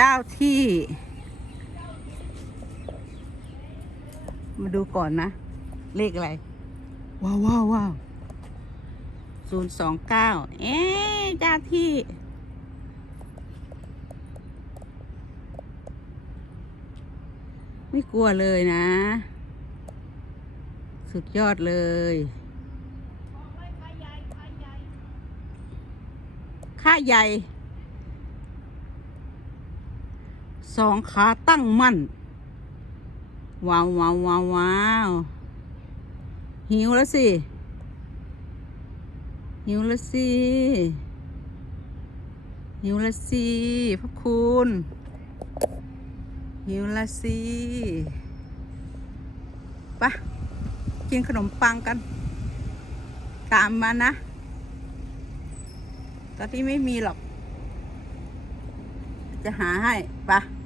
เจ้าที่ มาดูก่อนนะ เลขอะไร ว้าวว้าวว้าวศูนย์สองเก้าเอ๊ะเจ้าที่ไม่กลัวเลยนะ สุดยอดเลย ค่าใหญ่ สองขาตั้งมั่น ว้าวว้าวว้าววาวหิวแล้วสิ หิวแล้วสิ หิวแล้วสิพระคุณ หิวแล้วสิไปะกินขนมปังกัน ตามมานะ ตอนที่ไม่มีหรอก จะหาให้ไปะ